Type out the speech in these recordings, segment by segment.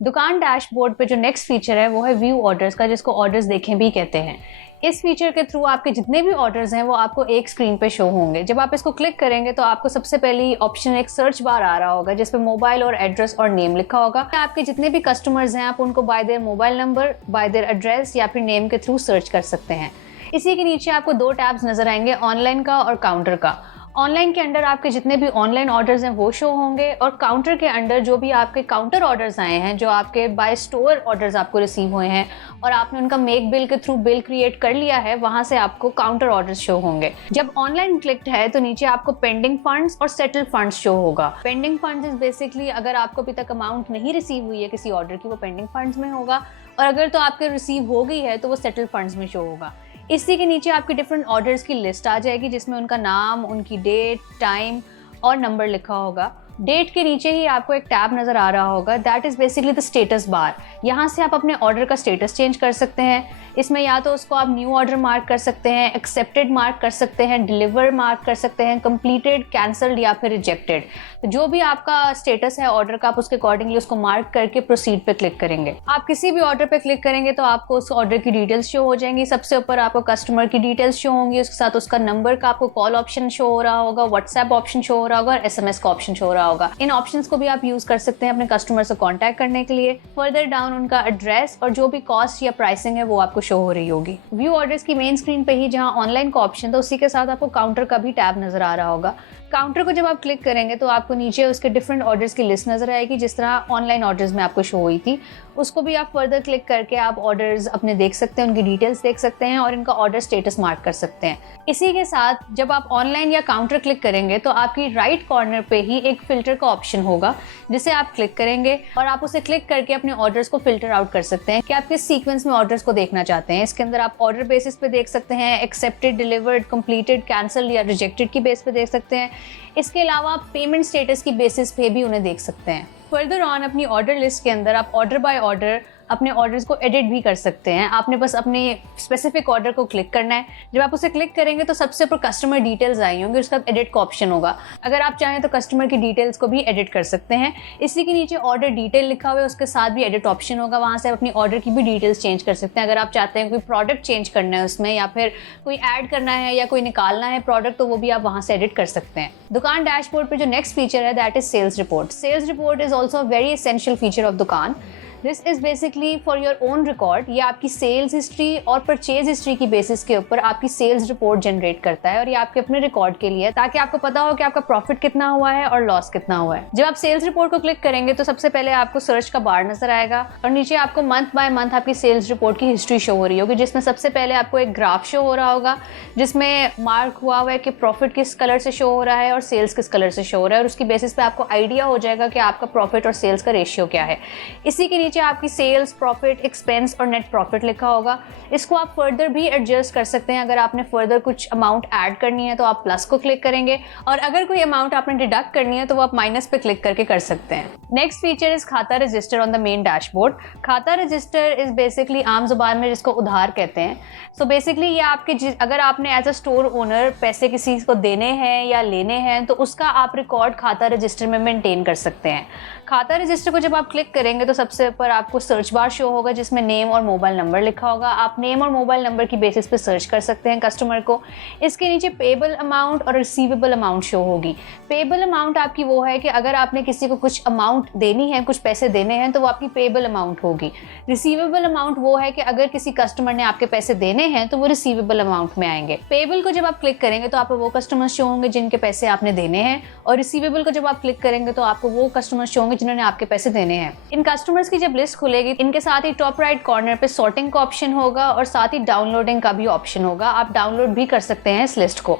दुकान डैशबोर्ड पे जो नेक्स्ट फीचर है वो है व्यू ऑर्डर्स का, जिसको ऑर्डर्स देखें भी कहते हैं। इस फीचर के थ्रू आपके जितने भी ऑर्डर्स हैं वो आपको एक स्क्रीन पे शो होंगे। जब आप इसको क्लिक करेंगे तो आपको सबसे पहली ऑप्शन एक सर्च बार आ रहा होगा जिसपे मोबाइल और एड्रेस और नेम लिखा होगा। आपके जितने भी कस्टमर्स हैं आप उनको bye there mobile number, bye there address या फिर नेम के थ्रू सर्च कर सकते हैं। इसी के नीचे आपको दो टैब्स नजर आएंगे, ऑनलाइन का और काउंटर का। ऑनलाइन के अंडर आपके जितने भी ऑनलाइन ऑर्डर्स हैं वो शो होंगे और काउंटर के अंडर जो भी आपके काउंटर ऑर्डर्स आए हैं, जो आपके बाय स्टोर ऑर्डर्स आपको रिसीव हुए हैं और आपने उनका मेक बिल के थ्रू बिल क्रिएट कर लिया है, वहां से आपको काउंटर ऑर्डर्स शो होंगे। जब ऑनलाइन क्लिक्ड है तो नीचे आपको पेंडिंग फंड्स और सेटल फंड्स शो होगा। पेंडिंग फंड्स इज बेसिकली अगर आपको अभी तक अमाउंट नहीं रिसीव हुई है किसी ऑर्डर की, वो पेंडिंग फंड्स में होगा, और अगर तो आपके रिसीव हो गई है तो वो सेटल फंड्स में शो होगा। इसी के नीचे आपकी डिफरेंट ऑर्डर्स की लिस्ट आ जाएगी जिसमें उनका नाम, उनकी डेट, टाइम और नंबर लिखा होगा। डेट के नीचे ही आपको एक टैब नजर आ रहा होगा, that is basically the status bar. यहाँ से आप अपने ऑर्डर का स्टेटस चेंज कर सकते हैं। इसमें या तो उसको आप न्यू ऑर्डर मार्क कर सकते हैं, एक्सेप्टेड मार्क कर सकते हैं, डिलीवर मार्क कर सकते हैं, कंप्लीटेड, कैंसल्ड या फिर रिजेक्टेड। तो जो भी आपका स्टेटस है ऑर्डर का, आप उसके अकॉर्डिंगली उसको मार्क करके प्रोसीड पे क्लिक करेंगे। आप किसी भी ऑर्डर पे क्लिक करेंगे तो आपको उस ऑर्डर की डिटेल्स शो हो जाएंगी। सबसे ऊपर आपको कस्टमर की डिटेल्स शो होंगी, उसके साथ उसका नंबर का आपको कॉल ऑप्शन शो हो रहा होगा, व्हाट्सएप ऑप्शन शो हो रहा होगा और SMS का ऑप्शन शो हो रहा होगा। इन ऑप्शंस को भी आप यूज कर सकते हैं अपने कस्टमर से कॉन्टैक्ट करने के लिए। फर्दर डाउन उनका एड्रेस और जो भी कॉस्ट या प्राइसिंग है वो आपको शो हो रही होगी। व्यू ऑर्डर्स की मेन स्क्रीन पे ही जहां ऑनलाइन का ऑप्शन था उसी के साथ आपको काउंटर का भी टैब नजर आ रहा होगा। काउंटर को जब आप क्लिक करेंगे तो आपको नीचे उसके डिफरेंट ऑर्डर्स की लिस्ट नजर आएगी, जिस तरह ऑनलाइन ऑर्डर्स में आपको शो हुई थी। उसको भी आप फर्दर क्लिक करके आप ऑर्डर्स अपने देख सकते हैं, उनकी डिटेल्स देख सकते हैं और इनका ऑर्डर स्टेटस मार्क कर सकते हैं। इसी के साथ जब आप ऑनलाइन या काउंटर क्लिक करेंगे तो आपकी राइट कॉर्नर पे ही एक फिल्टर का ऑप्शन होगा जिसे आप क्लिक करेंगे और आप उसे क्लिक करके अपने ऑर्डर्स को फिल्टर आउट कर सकते हैं कि आप किस सीक्वेंस में ऑर्डर्स को देखना चाहते हैं। इसके अंदर आप ऑर्डर बेसिस पे देख सकते हैं, एक्सेप्टेड, डिलीवर्ड, कंप्लीटेड, कैंसल या रिजेक्टेड की बेस पे देख सकते हैं। इसके अलावा आप पेमेंट स्टेटस की बेसिस पे भी उन्हें देख सकते हैं। फर्दर ऑन अपनी ऑर्डर लिस्ट के अंदर आप ऑर्डर बाय ऑर्डर अपने ऑर्डर्स को एडिट भी कर सकते हैं। आपने बस अपने स्पेसिफिक ऑर्डर को क्लिक करना है। जब आप उसे क्लिक करेंगे तो सबसे ऊपर कस्टमर डिटेल्स आई होंगी, उसका एडिट का ऑप्शन होगा। अगर आप चाहें तो कस्टमर की डिटेल्स को भी एडिट कर सकते हैं। इसी के नीचे ऑर्डर डिटेल लिखा हुआ है, उसके साथ भी एडिट ऑप्शन होगा, वहाँ से आप अपनी ऑर्डर की भी डिटेल्स चेंज कर सकते हैं। अगर आप चाहते हैं कोई प्रोडक्ट चेंज करना है उसमें या फिर कोई ऐड करना है या कोई निकालना है प्रोडक्ट, तो वो भी आप वहाँ से एडिट कर सकते हैं। दुकान डैशबोर्ड पे जो नेक्स्ट फीचर है that is sales report. Sales report is also very essential feature of Dukaan. This is basically for your own record. ये आपकी सेल्स हिस्ट्री और परचेज हिस्ट्री की बेसिस के ऊपर आपकी सेल्स रिपोर्ट जनरेट करता है और ये आपके अपने रिकॉर्ड के लिए, ताकि आपको पता हो कि आपका प्रॉफिट कितना हुआ है और लॉस कितना हुआ है। जब आप सेल्स रिपोर्ट को क्लिक करेंगे तो सबसे पहले आपको सर्च का बार नजर आएगा और नीचे आपको मंथ बाय मंथ आपकी सेल्स रिपोर्ट की हिस्ट्री शो हो रही होगी, जिसमें सबसे पहले आपको एक ग्राफ शो हो रहा होगा जिसमें मार्क हुआ हुआ है कि प्रॉफिट किस कलर से शो हो रहा है और सेल्स किस कलर से शो हो रहा है, और उसकी बेसिस पे आपको आइडिया हो जाएगा कि आपका प्रॉफिट और सेल्स का रेशियो क्या है। इसी के नीचे आपकी सेल्स, प्रॉफिट, एक्सपेंस और नेट प्रॉफिट लिखा होगा। इसको आप फर्दर भी एडजस्ट कर सकते हैं। अगर आपने फर्दर कुछ अमाउंट ऐड करनी है तो आप प्लस को क्लिक करेंगे और अगर कोई अमाउंट आपने डिडक्ट करनी है तो वो आप माइनस पे क्लिक करके कर सकते हैं। नेक्स्ट फीचर इज खाता register on the main dashboard. खाता रजिस्टर इज बेसिकली आम जुबान में जिसको उधार कहते हैं। सो बेसिकली ये आपके अगर आपने एज अ स्टोर ओनर पैसे किसी को देने हैं या लेने हैं तो उसका आप रिकॉर्ड खाता रजिस्टर में मेंटेन कर सकते हैं। खाता रजिस्टर को जब आप क्लिक करेंगे तो सबसे ऊपर आपको सर्च बार शो होगा जिसमें नेम और मोबाइल नंबर लिखा होगा। आप नेम और मोबाइल नंबर की बेसिस पे सर्च कर सकते हैं कस्टमर को। इसके नीचे पेबल अमाउंट और रिसीवेबल अमाउंट शो होगी। पेबल अमाउंट आपकी वो है कि अगर आपने किसी को कुछ अमाउंट देनी है, कुछ पैसे देने हैं, तो वो आपकी पेबल अमाउंट होगी। रिसीवेबल अमाउंट वो है कि अगर किसी कस्टमर ने आपके पैसे देने हैं तो वो रिसीवेबल अमाउंट में आएंगे। पेबल को जब आप क्लिक करेंगे तो आपको वो कस्टमर शो होंगे जिनके पैसे आपने देने हैं, और रिसीवेबल को जब आप क्लिक करेंगे तो आपको वो कस्टमर शो होंगे जिन्होंने आपके पैसे देने हैं। इन कस्टमर्स की जब लिस्ट खुलेगी इनके साथ ही टॉप राइट कॉर्नर पे सॉर्टिंग का ऑप्शन होगा और साथ ही डाउनलोडिंग का भी ऑप्शन होगा। आप डाउनलोड भी कर सकते हैं इस लिस्ट को।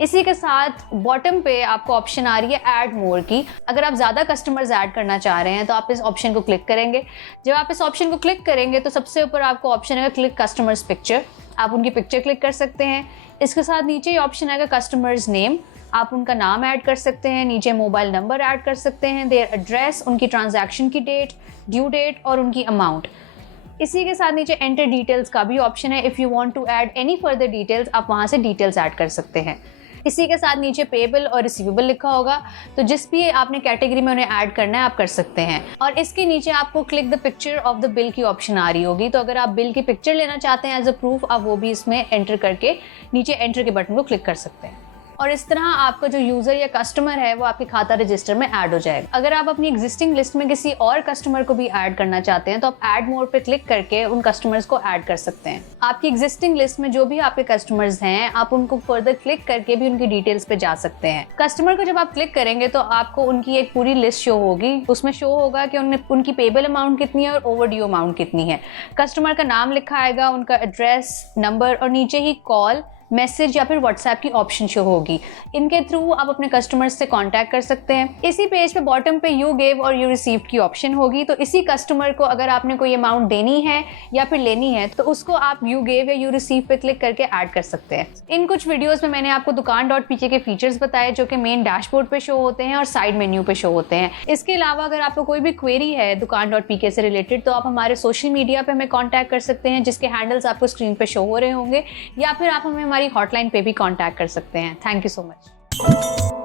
इसी के साथ बॉटम पे आपको ऑप्शन आ रही है ऐड मोर की। अगर आप ज़्यादा कस्टमर्स ऐड करना चाह रहे हैं तो आप इस ऑप्शन को क्लिक करेंगे। जब आप इस ऑप्शन को क्लिक करेंगे तो सबसे ऊपर आपको ऑप्शन है क्लिक कस्टमर्स पिक्चर। आप उनकी पिक्चर क्लिक कर सकते हैं। इसके साथ नीचे ही ऑप्शन आएगा कस्टमर्स नेम। आप उनका नाम ऐड कर सकते हैं, नीचे मोबाइल नंबर ऐड कर सकते हैं, देयर एड्रेस, उनकी ट्रांजैक्शन की डेट, ड्यू डेट और उनकी अमाउंट। इसी के साथ नीचे एंटर डिटेल्स का भी ऑप्शन है। If you want to add any further details आप वहाँ से डिटेल्स ऐड कर सकते हैं। इसी के साथ नीचे पेएबल और रिसीवेबल लिखा होगा, तो जिस भी आपने कैटेगरी में उन्हें ऐड करना है आप कर सकते हैं। और इसके नीचे आपको click the picture of the bill की ऑप्शन आ रही होगी, तो अगर आप बिल की पिक्चर लेना चाहते हैं एज अ प्रूफ, आप वो भी इसमें एंटर करके नीचे एंटर के बटन को क्लिक कर सकते हैं। और इस तरह आपका जो यूजर या कस्टमर है वो आपके खाता रजिस्टर में ऐड हो जाएगा। अगर आप अपनी एग्जिस्टिंग लिस्ट में किसी और कस्टमर को भी ऐड करना चाहते हैं तो आप ऐड मोर पे क्लिक करके उन कस्टमर्स को ऐड कर सकते हैं। आपकी एग्जिस्टिंग लिस्ट में जो भी आपके कस्टमर्स हैं आप उनको फर्दर क्लिक करके भी उनकी डिटेल्स पे जा सकते हैं। कस्टमर को जब आप क्लिक करेंगे तो आपको उनकी एक पूरी लिस्ट शो होगी, उसमें शो होगा कि उनकी पेबल अमाउंट कितनी है और ओवर ड्यू अमाउंट कितनी है। कस्टमर का नाम लिखा आएगा, उनका एड्रेस, नंबर और नीचे ही कॉल, मैसेज या फिर व्हाट्सएप की ऑप्शन शो होगी। इनके थ्रू आप अपने कस्टमर्स से कांटेक्ट कर सकते हैं। इसी पेज पे बॉटम पे यू गेव और यू रिसीव्ड की ऑप्शन होगी, तो इसी कस्टमर को अगर आपने कोई अमाउंट देनी है या फिर लेनी है तो उसको आप यू गेव या यू रिसीव पे क्लिक करके ऐड कर सकते हैं। इन कुछ वीडियोस में मैंने आपको दुकान.pk के फीचर्स बताए जो कि मेन डैशबोर्ड पे शो होते हैं और साइड मेन्यू पे शो होते हैं। इसके अलावा अगर आपको कोई भी क्वेरी है दुकान.pk से रिलेटेड तो आप हमारे सोशल मीडिया पे हमें कॉन्टैक्ट कर सकते हैं, जिसके हैंडल्स आपको स्क्रीन पे शो हो रहे होंगे, या फिर आप हमें हमारी हॉटलाइन पे भी कांटेक्ट कर सकते हैं। Thank you so much.